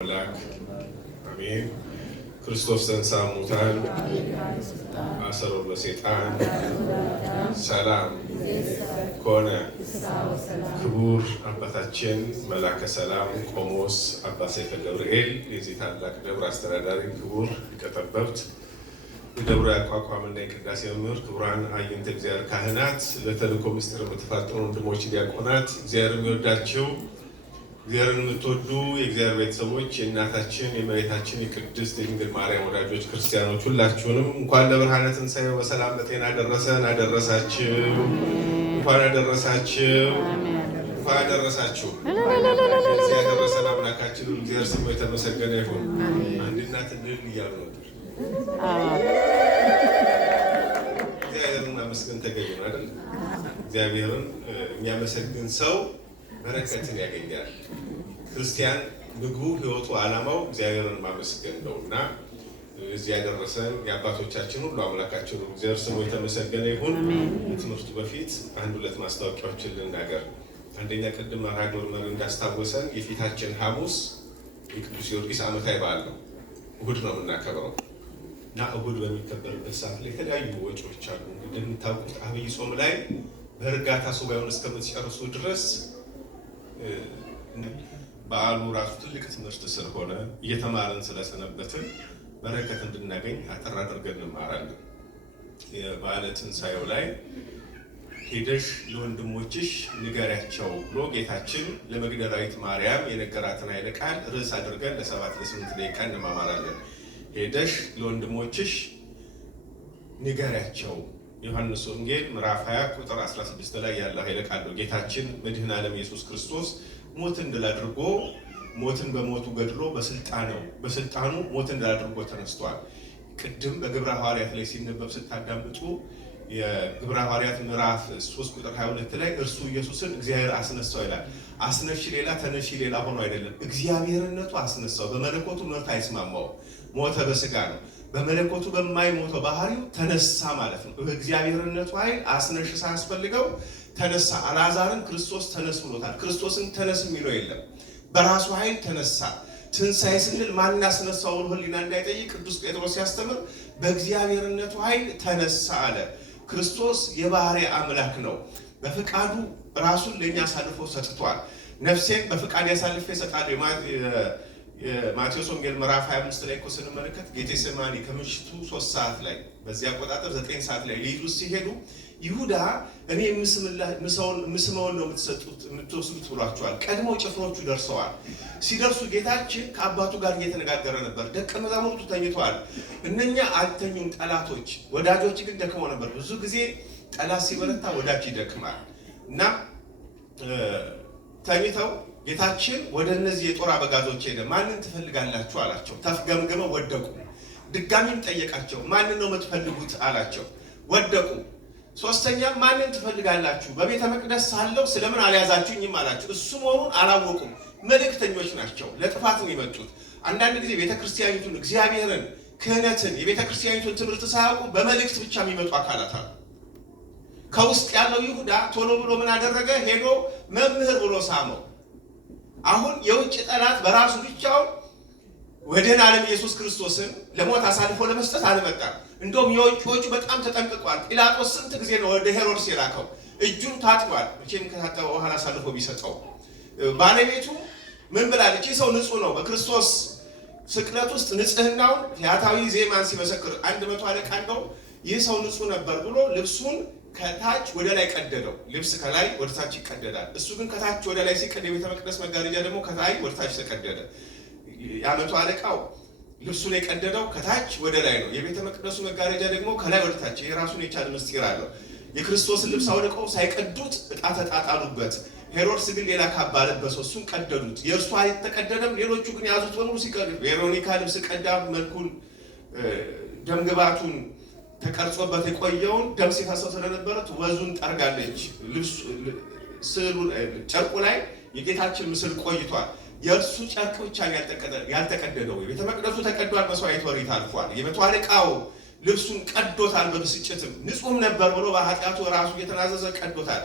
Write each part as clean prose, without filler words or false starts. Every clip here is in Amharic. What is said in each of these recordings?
አምላክ አሜን። ክርስቶስ ተንሥአ እሙታን አሰሮ ለሰይጣን ሰላም ኮነ። ክቡር አባታችን መላከ ሰላም ቆሞስ አባ ሰይፈ ገብርኤል የዚህ ታላቅ ደብር አስተዳዳሪ፣ ክቡር ሊቀ ጠበብት የደብሩ የአቋቋምና የቅዳሴ መምህር፣ ክቡራን አይንተ እግዚአብሔር ካህናት፣ ለተልእኮ ምስጢር የምትፋጠኑ ወንድሞች ዲያቆናት፣ እግዚአብሔር የሚወዳቸው እግዚአብሔርን የምትወዱ የእግዚአብሔር ቤተሰቦች፣ የእናታችን የእመቤታችን የቅድስት የድንግል ማርያም ወዳጆች ክርስቲያኖች ሁላችሁንም እንኳን ለብርሃነ ትንሣኤው በሰላም በጤና አደረሰን አደረሳችሁ። እንኳን አደረሳችሁ፣ እንኳን አደረሳችሁ። እዚህ ያደረሰን አምላካችን እግዚአብሔር ስሙ የተመሰገነ ይሁን። አንድ እናት እንድን እያሉ ነበር። እግዚአብሔርን ማመስገን ተገኝ ነው አይደል? እግዚአብሔርን የሚያመሰግን ሰው በረከትን ያገኛል። ክርስቲያን ምግቡ፣ ሕይወቱ፣ ዓላማው እግዚአብሔርን ማመስገን ነው እና እዚህ ያደረሰን የአባቶቻችን ሁሉ አምላካችን እግዚአብሔር ስሙ የተመሰገነ ይሁን። ከትምህርቱ በፊት አንድ ሁለት ማስታወቂያዎችን ልናገር። አንደኛ ቅድም መርሃ ግብር መሪ እንዳስታወሰን የፊታችን ሐሙስ የቅዱስ ጊዮርጊስ ዓመታዊ በዓል ነው። እሁድ ነው የምናከብረው እና እሁድ በሚከበርበት ሰዓት ላይ የተለያዩ ወጪዎች አሉ። እንደምታውቁት አብይ ጾም ላይ በእርጋታ ሱባኤውን እስከምትጨርሱ ድረስ በዓሉ ራሱ ትልቅ ትምህርት ስለሆነ እየተማረን ስለሰነበትን በረከት እንድናገኝ አጠር አድርገን እንማራለን። የበዓለ ትንሣኤው ላይ ሄደሽ ለወንድሞችሽ ንገሪያቸው ብሎ ጌታችን ለመግደላዊት ማርያም የነገራትን ኃይለ ቃል ርዕስ አድርገን ለ7 ለ8 ደቂቃ እንማማራለን። ሄደሽ ለወንድሞችሽ ንገሪያቸው። ዮሐንስ ወንጌል ምዕራፍ 20 ቁጥር 16 ላይ ያለው ኃይለ ቃል ነው። ጌታችን መድኃኔ ዓለም ኢየሱስ ክርስቶስ ሞትን ድል አድርጎ ሞትን በሞቱ ገድሎ በስልጣኑ ሞትን ድል አድርጎ ተነስቷል። ቅድም በግብረ ሐዋርያት ላይ ሲነበብ ስታዳምጡ የግብረ ሐዋርያት ምዕራፍ 3 ቁጥር 22 ላይ እርሱ ኢየሱስን እግዚአብሔር አስነሳው ይላል። አስነሺ ሌላ ተነሺ ሌላ ሆኖ አይደለም። እግዚአብሔርነቱ አስነሳው። በመለኮቱ ሞት አይስማማው። ሞተ በስጋ ነው። በመለኮቱ በማይሞተው ባህሪው ተነሳ ማለት ነው። በእግዚአብሔርነቱ ኃይል አስነሽ ሳያስፈልገው ተነሳ። አልዓዛርን ክርስቶስ ተነስ ብሎታል። ክርስቶስን ተነስ የሚለው የለም። በራሱ ኃይል ተነሳ። ትንሣኤ ስንል ማን ያስነሳው ብሎ ሕሊና እንዳይጠይቅ ቅዱስ ጴጥሮስ ሲያስተምር በእግዚአብሔርነቱ ኃይል ተነሳ አለ። ክርስቶስ የባህሪ አምላክ ነው። በፍቃዱ ራሱን ለእኛ አሳልፎ ሰጥቷል። ነፍሴን በፍቃድ ያሳልፌ እሰጣለሁ። የማቴዎስ ወንጌል ምዕራፍ 25 ላይ እኮ ስንመለከት ጌቴሴማኒ ከምሽቱ 3 ሰዓት ላይ በዚያ አቆጣጠር 9 ሰዓት ላይ ሊይዙ ሲሄዱ ይሁዳ እኔ የምስመውን ነው የምትወስዱት ብሏቸዋል። ቀድሞ ጭፍሮቹ ደርሰዋል። ሲደርሱ ጌታችን ከአባቱ ጋር እየተነጋገረ ነበር። ደቀ መዛሙርቱ ተኝተዋል። እነኛ አልተኙም፣ ጠላቶች። ወዳጆች ግን ደክመው ነበር። ብዙ ጊዜ ጠላት ሲበረታ ወዳጅ ይደክማል እና ተኝተው ጌታችን ወደ እነዚህ የጦር አበጋዞች ሄደ። ማንን ትፈልጋላችሁ አላቸው። ተፍገምግመው ወደቁ። ድጋሚም ጠየቃቸው። ማንን ነው የምትፈልጉት አላቸው። ወደቁ። ሶስተኛም ማንን ትፈልጋላችሁ? በቤተ መቅደስ ሳለሁ ስለምን አልያዛችሁኝም አላቸው። እሱ መሆኑን አላወቁም። መልእክተኞች ናቸው፣ ለጥፋት ነው የመጡት። አንዳንድ ጊዜ ቤተክርስቲያኒቱን፣ እግዚአብሔርን፣ ክህነትን፣ የቤተክርስቲያኒቱን ትምህርት ሳያውቁ በመልእክት ብቻ የሚመጡ አካላት አሉ። ከውስጥ ያለው ይሁዳ ቶሎ ብሎ ምን አደረገ? ሄዶ መምህር ብሎ ሳመው። አሁን የውጭ ጠላት በራሱ ብቻውን ወደን ዓለም ኢየሱስ ክርስቶስን ለሞት አሳልፎ ለመስጠት አልመጣም። እንደውም የውጭዎቹ በጣም ተጠንቅቋል። ጲላጦስ ስንት ጊዜ ነው ወደ ሄሮድስ የላከው? እጁን ታጥቧል። መቼም ከታጠበ በኋላ አሳልፎ ቢሰጠው። ባለቤቱ ምን ብላለች? ይህ ሰው ንጹሕ ነው። በክርስቶስ ስቅለት ውስጥ ንጽህናውን ያታዊ ዜማን ሲመሰክር 100 አለቃ እንደው ይህ ሰው ንጹሕ ነበር ብሎ ልብሱን ከታች ወደ ላይ ቀደደው። ልብስ ከላይ ወደ ታች ይቀደዳል። እሱ ግን ከታች ወደ ላይ ሲቀድ የቤተ መቅደስ መጋረጃ ደግሞ ከላይ ወደ ታች ተቀደደ። የመቶ አለቃው ልብሱን የቀደደው ከታች ወደ ላይ ነው። የቤተ መቅደሱ መጋረጃ ደግሞ ከላይ ወደ ታች። ይሄ ራሱን የቻለ ምስጢር አለው። የክርስቶስን ልብስ አውልቀው ሳይቀዱት ዕጣ ተጣጣሉበት። ሄሮድስ ግን ሌላ ካባ ለበሰው፣ እሱን ቀደዱት። የእርሱ አልተቀደደም። ሌሎቹ ግን ያዙት በሙሉ ሲቀዱ። ቬሮኒካ ልብስ ቀዳ። መልኩን ደምግባቱን ተቀርጾበት የቆየውን ደም ሲፈሰው ስለነበረት ወዙን ጠርጋለች። ጨርቁ ላይ የጌታችን ምስል ቆይቷል። የእርሱ ጨርቅ ብቻ ያልተቀደደው። የቤተ መቅደሱ ተቀዷል፣ መስዋዕት ወሪት አልፏል። የመቶ አለቃው ልብሱን ቀዶታል። በብስጭትም ንጹሕም ነበር ብሎ በኃጢአቱ ራሱ እየተናዘዘ ቀዶታል።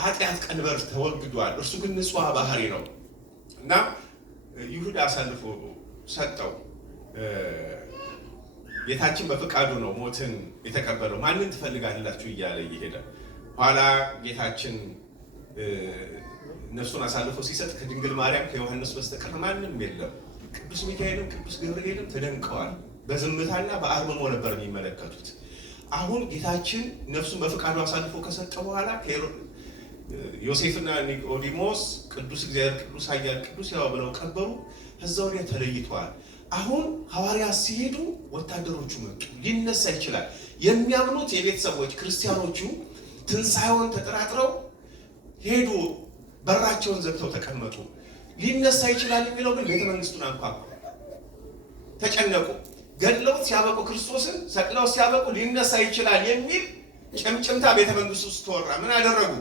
ኃጢአት ቀንበር ተወግዷል። እርሱ ግን ንጹሕ ባህሪ ነው እና ለይሁዳ አሳልፎ ሰጠው። ጌታችን በፍቃዱ ነው ሞትን የተቀበለው። ማንን ትፈልጋላችሁ እያለ እየሄደ ኋላ ጌታችን ነፍሱን አሳልፎ ሲሰጥ ከድንግል ማርያም ከዮሐንስ በስተቀር ማንም የለም። ቅዱስ ሚካኤልም ቅዱስ ገብርኤልም ተደንቀዋል። በዝምታና በአርምሞ ነበር የሚመለከቱት። አሁን ጌታችን ነፍሱን በፍቃዱ አሳልፎ ከሰጠ በኋላ ዮሴፍና ኒቆዲሞስ ቅዱስ እግዚአብሔር ቅዱስ ኃያል ቅዱስ ያው ብለው ቀበሩ። ከዛ ወዲያ ተለይተዋል። አሁን ሐዋርያት ሲሄዱ ወታደሮቹ መጡ። ሊነሳ ይችላል የሚያምኑት የቤተሰቦች ክርስቲያኖቹ ትንሣኤውን ተጠራጥረው ሄዱ። በራቸውን ዘግተው ተቀመጡ። ሊነሳ ይችላል የሚለው ግን ቤተ መንግስቱን አንኳኩ። ተጨነቁ። ገድለውት ሲያበቁ ክርስቶስን ሰቅለው ሲያበቁ ሊነሳ ይችላል የሚል ጭምጭምታ ቤተ መንግስቱ ውስጥ ተወራ። ምን አደረጉ?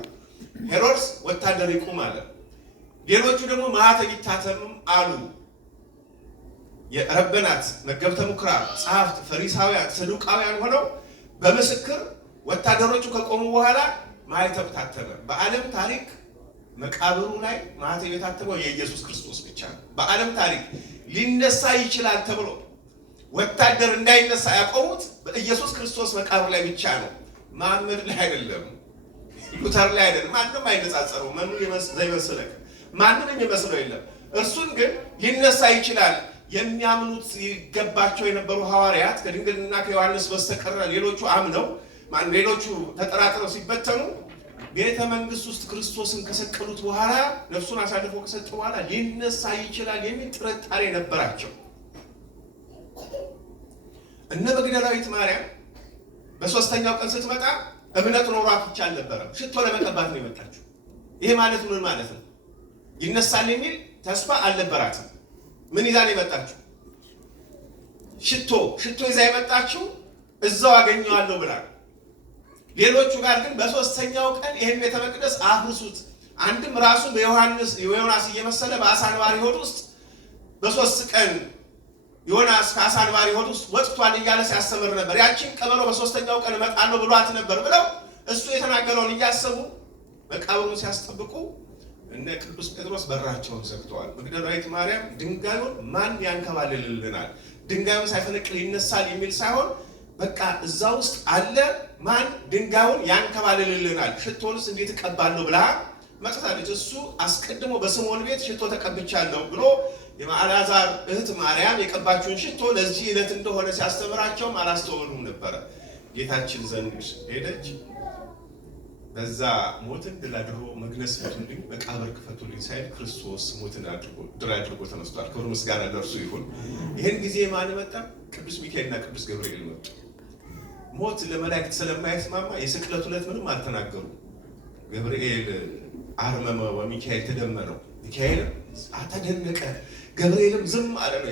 ሄሮድስ ወታደር ይቁም አለ። ሌሎቹ ደግሞ ማኅተም ይታተምም አሉ። የረበናት መገብተ ምኵራብ ጸሐፍት፣ ፈሪሳውያን፣ ሰዱቃውያን ሆነው በምስክር ወታደሮቹ ከቆሙ በኋላ ማኅተም ታተመ። በዓለም ታሪክ መቃብሩ ላይ ማኅተም የታተመው የኢየሱስ ክርስቶስ ብቻ ነው። በዓለም ታሪክ ሊነሳ ይችላል ተብሎ ወታደር እንዳይነሳ ያቆሙት በኢየሱስ ክርስቶስ መቃብር ላይ ብቻ ነው። መሐመድ ላይ አይደለም፣ ሉተር ላይ አይደለም። ማንም አይነጻጸረው። መኑ ዘይመስለክ ማንም የሚመስለው የለም። እርሱን ግን ሊነሳ ይችላል የሚያምኑት ይገባቸው የነበሩ ሐዋርያት ከድንግልና ከዮሐንስ በስተቀር ሌሎቹ አምነው ሌሎቹ ተጠራጥረው ሲበተኑ ቤተ መንግስት ውስጥ ክርስቶስን ከሰቀሉት በኋላ ነፍሱን አሳልፎ ከሰጠ በኋላ ሊነሳ ይችላል የሚል ጥርጣሬ ነበራቸው። እነ መግደላዊት ማርያም በሶስተኛው ቀን ስትመጣ እምነት ኖሯት ብቻ አልነበረም፣ ሽቶ ለመቀባት ነው የመጣችው። ይሄ ማለት ምን ማለት ነው? ይነሳል የሚል ተስፋ አልነበራትም። ምን ይዛ ነው የመጣችው? ሽቶ ይዛ የመጣችው እዛው አገኘዋለሁ ብላ። ሌሎቹ ጋር ግን በሶስተኛው ቀን ይሄን ቤተ መቅደስ አፍርሱት፣ አንድም ራሱ በዮናስ እየመሰለ በአሳ አንባሪ ሆድ ውስጥ በሶስት ቀን ዮናስ ከአሳ አንባሪ ሆድ ውስጥ ወጥቷል እያለ ሲያስተምር ነበር። ያቺን ቀበሮ በሶስተኛው ቀን እመጣለሁ ብሏት ነበር ብለው እሱ የተናገረውን እያሰቡ መቃብሩን ሲያስጠብቁ እነ ቅዱስ ጴጥሮስ በራቸውን ዘግተዋል። መግደላዊት ማርያም ድንጋዩን ማን ያንከባልልልናል፣ ድንጋዩን ሳይፈነቅል ይነሳል የሚል ሳይሆን በቃ እዛ ውስጥ አለ፣ ማን ድንጋዩን ያንከባልልልናል፣ ሽቶንስ እንዴት እቀባለሁ ብላ መጥታለች። እሱ አስቀድሞ በስምዖን ቤት ሽቶ ተቀብቻለሁ ብሎ የአልዓዛር እህት ማርያም የቀባችውን ሽቶ ለዚህ ዕለት እንደሆነ ሲያስተምራቸውም አላስተዋሉም ነበረ። ጌታችን ዘንድ ሄደች። በዛ ሞትን ድል አድርጎ መግነዝ ፍቱልኝ፣ መቃብር ክፈቱልኝ ሳይል ክርስቶስ ሞትን ድል አድርጎ ተነስቷል። ክብር ምስጋና ለእርሱ ይሁን። ይህን ጊዜ ማን መጣ? ቅዱስ ሚካኤልና ቅዱስ ገብርኤል መጡ። ሞት ለመላእክት ስለማይስማማ የስቅለቱ ዕለት ምንም አልተናገሩ። ገብርኤል አርመመ ወሚካኤል ተደመነው። ሚካኤል ተደነቀ፣ ገብርኤልም ዝም አለ ነው።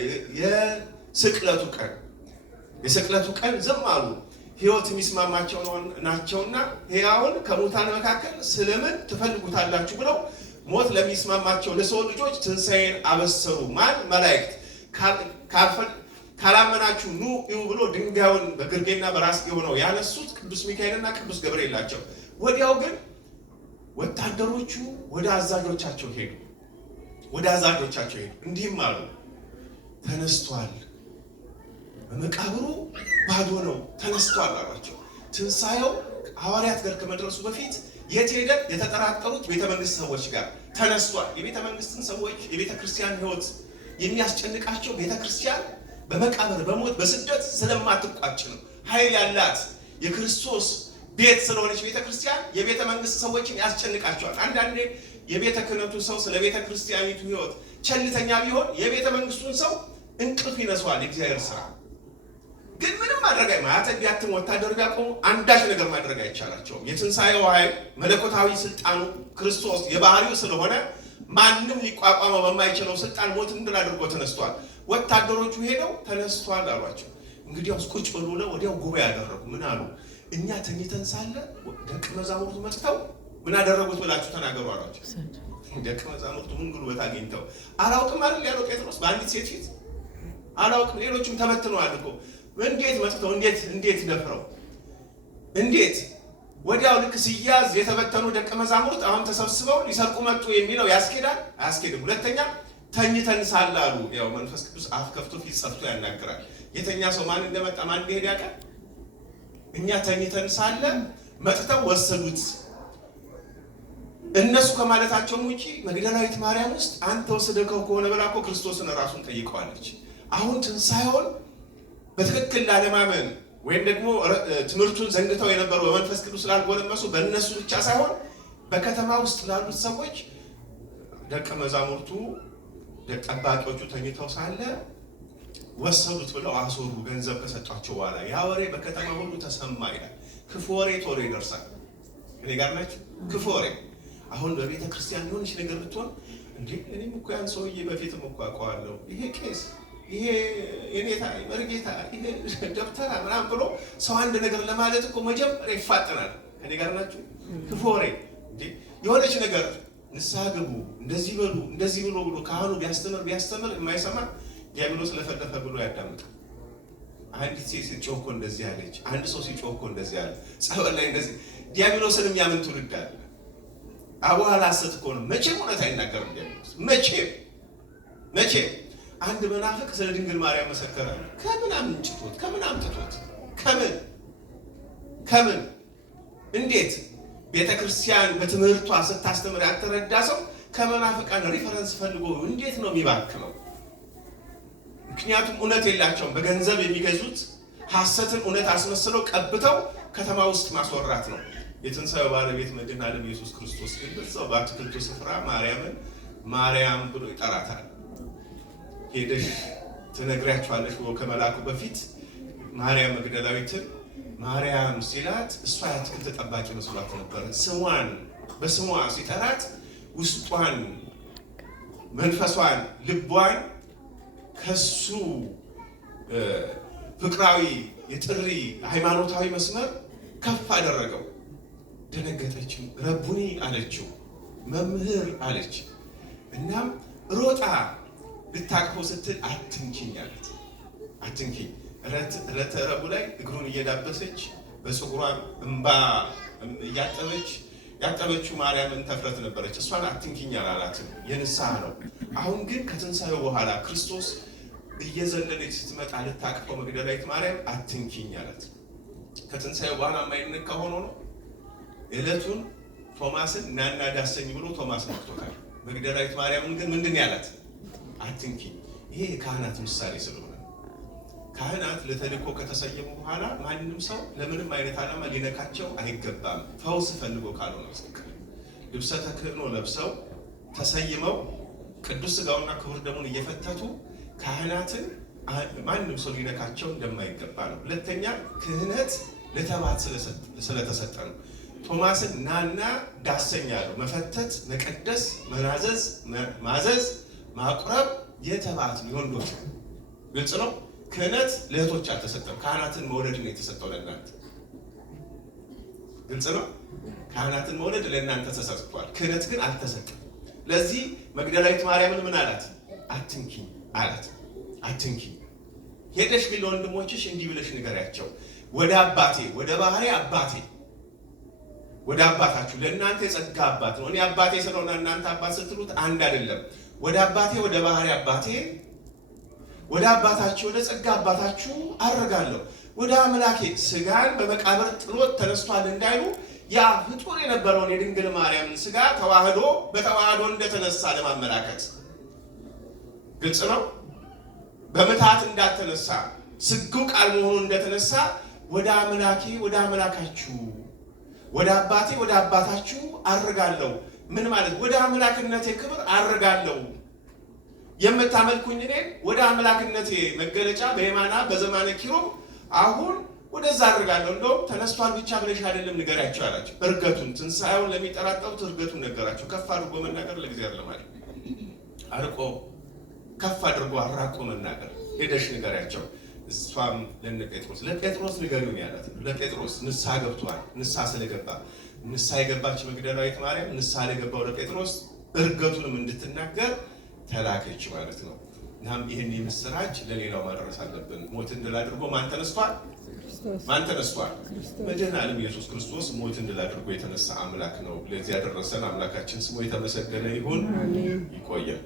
የስቅለቱ ቀን ዝም አሉ። ሕይወት የሚስማማቸው ናቸውና ሕያውን ከሙታን መካከል ስለምን ትፈልጉታላችሁ ብለው ሞት ለሚስማማቸው ለሰው ልጆች ትንሣኤን አበሰሩ። ማን? መላእክት። ካላመናችሁ ኑ እዩ ብሎ ድንጋዩን በግርጌና በራስጌ ሆነው ያነሱት ቅዱስ ሚካኤልና ቅዱስ ገብርኤል ናቸው። ወዲያው ግን ወታደሮቹ ወደ አዛዦቻቸው ሄዱ። እንዲህም አሉ፣ ተነስቷል፣ በመቃብሩ ባዶ ነው፣ ተነስቷል አሏቸው። ትንሣኤው ሐዋርያት ጋር ከመድረሱ በፊት የት ሄደ? የተጠራጠሩት ቤተ መንግስት ሰዎች ጋር ተነስቷል። የቤተ መንግስትን ሰዎች የቤተ ክርስቲያን ሕይወት የሚያስጨንቃቸው ቤተ ክርስቲያን በመቃብር በሞት በስደት ስለማትቋጭ ነው። ኃይል ያላት የክርስቶስ ቤት ስለሆነች ቤተ ክርስቲያን የቤተ መንግስት ሰዎችን ያስጨንቃቸዋል። አንዳንዴ የቤተ ክህነቱ ሰው ስለ ቤተ ክርስቲያኒቱ ሕይወት ቸልተኛ ቢሆን የቤተ መንግስቱን ሰው እንቅልፍ ይነሷል። የእግዚአብሔር ስራ ግን ምንም ማድረግ ማያተን ቢያትም ወታደር ቢያቆሙ አንዳች ነገር ማድረግ አይቻላቸውም። የትንሣኤው ኃይል መለኮታዊ ስልጣኑ ክርስቶስ የባህሪው ስለሆነ ማንም ሊቋቋመው በማይችለው ስልጣን ሞትን ድል አድርጎ ተነስቷል። ወታደሮቹ ሄደው ተነስቷል አሏቸው። እንግዲያውስ ቁጭ ብሎ ወዲያው ጉባኤ ያደረጉ። ምን አሉ? እኛ ተኝተን ሳለ ደቀ መዛሙርቱ መጥተው ምን አደረጉት ብላችሁ ተናገሩ አሏቸው። ደቀ መዛሙርቱ ምን ጉልበት አግኝተው? አላውቅም አይደል ያለው ጴጥሮስ በአንዲት ሴት ፊት አላውቅም። ሌሎችም ተበትነዋል እኮ። እንዴት መጥተው እንዴት ደፍረው እንዴት ወዲያው ልክ ሲያዝ የተበተኑ ደቀ መዛሙርት አሁን ተሰብስበው ሊሰርቁ መጡ የሚለው ያስኬዳል? አያስኬድም። ሁለተኛ ተኝተን ሳለ አሉ። ያው መንፈስ ቅዱስ አፍ ከፍቶ ፊት ጸፍቶ ያናግራል። የተኛ ሰው ማን እንደመጣ ማን እንደሄደ ያውቃል። እኛ ተኝተን ሳለ መጥተው ወሰዱት። እነሱ ከማለታቸውም ውጪ መግደላዊት ማርያም ውስጥ አንተ ወሰደከው ከሆነ ብላ እኮ ክርስቶስን ራሱን ጠይቀዋለች። አሁን ትንሣኤውን በትክክል ላለማመን ወይም ደግሞ ትምህርቱን ዘንግተው የነበሩ በመንፈስ ቅዱስ ስላልጎለመሱ በእነሱ ብቻ ሳይሆን በከተማ ውስጥ ላሉት ሰዎች ደቀ መዛሙርቱ ጠባቂዎቹ ተኝተው ሳለ ወሰዱት ብለው አስወሩ። ገንዘብ ከሰጧቸው በኋላ ያ ወሬ በከተማ ሁሉ ተሰማ ይላል። ክፉ ወሬ ቶሎ ይደርሳል። እኔ ጋር ናችሁ? ክፉ ወሬ አሁን በቤተ ክርስቲያን የሆነች ነገር ብትሆን እንዴ እኔም እኮ ያን ሰውዬ በፊትም እኮ አውቀዋለሁ፣ ይሄ ቄስ፣ ይሄ የኔታ መርጌታ፣ ይሄ ደብተራ ምናምን ብሎ ሰው አንድ ነገር ለማለት እኮ መጀመሪያ ይፋጠናል። እኔ ጋር ናችሁ? ክፉ ወሬ እንዴ የሆነች ነገር ንስሐ ግቡ እንደዚህ በሉ እንደዚህ ብሎ ካህኑ ቢያስተምር የማይሰማ ዲያብሎስ ለፈለፈ ብሎ ያዳምጣል። አንዲት ሴት ሲጮህ እኮ እንደዚህ አለች፣ አንድ ሰው ሲጮህ እኮ እንደዚህ አለ፣ ጸበል ላይ እንደዚህ። ዲያብሎስን የሚያምን ትውልድ አለ። አቧላ ሐሰት እኮ ነው። መቼም እውነት አይናገርም ዲያብሎስ። መቼም አንድ መናፍቅ ስለ ድንግል ማርያም መሰከረ። ከምን አምንጭቶት ከምን አምጥቶት ከምን እንዴት ቤተ ክርስቲያን በትምህርቷ ስታስተምር ያልተረዳ ሰው ከመናፍቃን ሪፈረንስ ፈልጎ እንዴት ነው የሚባክነው? ምክንያቱም እውነት የላቸውም። በገንዘብ የሚገዙት ሐሰትን እውነት አስመስለው ቀብተው ከተማ ውስጥ ማስወራት ነው። የትንሣኤው ባለቤት መድኃኔ ዓለም ኢየሱስ ክርስቶስ ግን በዛው በአትክልቱ ስፍራ ማርያምን ማርያም ብሎ ይጠራታል። ሄደሽ ትነግሪያቸዋለሽ ብሎ ከመላኩ በፊት ማርያም መግደላዊትን ማርያም ሲላት እሷ የአትክልት ጠባቂ መስሏት ነበር። ስሟን በስሟ ሲጠራት ውስጧን፣ መንፈሷን፣ ልቧን ከሱ ፍቅራዊ የጥሪ ሃይማኖታዊ መስመር ከፍ አደረገው። ደነገጠች። ረቡኒ አለችው፣ መምህር አለች። እናም ሮጣ ልታቅፈው ስትል አትንኪኝ አለት። አትንኪኝ ረቡ ላይ እግሩን እየዳበሰች በፀጉሯ እንባ ያጠበችው ማርያምን ተፍረት ነበረች። እሷን አትንኪኝ አላላትም። የንስሐ ነው። አሁን ግን ከትንሣኤው በኋላ ክርስቶስ እየዘለለች ስትመጣ ልታቅፈው መግደላዊት ማርያም አትንኪኝ አላት። ከትንሣኤው በኋላ የማይነካ ሆኖ ነው። ዕለቱን ቶማስን ናና ዳሰኝ ብሎ ቶማስ ነክቶታል። መግደላዊት ማርያምን ግን ምንድን ያላት? አትንኪኝ። ይሄ የካህናት ምሳሌ ስለሆነ ካህናት ለተልእኮ ከተሰየሙ በኋላ ማንም ሰው ለምንም አይነት ዓላማ ሊነካቸው አይገባም። ፈውስ ፈልጎ ካልሆነ በስተቀር ልብሰ ተክህኖ ለብሰው ተሰይመው ቅዱስ ሥጋውና ክቡር ደሙን እየፈተቱ ካህናትን ማንም ሰው ሊነካቸው እንደማይገባ ነው። ሁለተኛ ክህነት ለተባት ስለተሰጠ ነው። ቶማስን ናና ዳሰኝ ያለው መፈተት፣ መቀደስ፣ መናዘዝ፣ ማዘዝ፣ ማቁረብ የተባት የወንዶች ግልጽ ነው። ክህነት ለእህቶች አልተሰጠም። ካህናትን መውለድ ነው የተሰጠው ለእናንተ። ግልጽ ነው። ካህናትን መውለድ ለእናንተ ተሰጥቷል። ክህነት ግን አልተሰጠም። ለዚህ መግደላዊት ማርያምን ምን አላት? አትንኪኝ አላት። አትንኪኝ። ሄደሽ ግን ለወንድሞችሽ እንዲህ ብለሽ ንገሪያቸው፣ ወደ አባቴ ወደ ባህሪ አባቴ ወደ አባታችሁ፣ ለእናንተ የጸጋ አባት ነው። እኔ አባቴ ስለሆነ እናንተ አባት ስትሉት አንድ አይደለም። ወደ አባቴ ወደ ባህሪ አባቴ ወደ አባታችሁ ወደ ጸጋ አባታችሁ አርጋለሁ። ወደ አምላኬ ስጋን በመቃብር ጥሎት ተነስቷል እንዳይሉ ያ ፍጡር የነበረውን የድንግል ማርያምን ስጋ ተዋህዶ በተዋህዶ እንደተነሳ ለማመላከት ግልጽ ነው። በምትሃት እንዳልተነሳ ስግው ቃል መሆኑ እንደተነሳ ወደ አምላኬ ወደ አምላካችሁ ወደ አባቴ ወደ አባታችሁ አርጋለሁ። ምን ማለት? ወደ አምላክነቴ ክብር አርጋለሁ። የምታመልኩኝ እኔን ወደ አምላክነቴ መገለጫ በየማና በዘማነ ኪሩብ አሁን ወደዛ አድርጋለሁ። እንደውም ተነስቷል ብቻ ብለሽ አይደለም ንገሪያቸው አላቸው። እርገቱን ትንሣኤውን ለሚጠራጠሩት እርገቱን ነገራቸው። ከፍ አድርጎ መናገር ለእግዚአብሔር ለማለት አርቆ ከፍ አድርጎ አራቆ መናገር። ሄደሽ ንገሪያቸው። እሷም ለጴጥሮስ ንገሪው ያላት ለጴጥሮስ ንስሐ ገብቷል። ንስሐ ስለገባ ንስሐ የገባች መግደላዊት ማርያም ንስሐ ለገባው ለጴጥሮስ እርገቱንም እንድትናገር ተላከች ማለት ነው። እናም ይህን የምስራች ለሌላው ማድረስ አለብን። ሞትን ድል አድርጎ ማን ተነስቷል? መድኃኔ ዓለም ኢየሱስ ክርስቶስ ሞትን ድል አድርጎ የተነሳ አምላክ ነው። ለዚህ ያደረሰን አምላካችን ስሙ የተመሰገነ ይሁን። ይቆያል።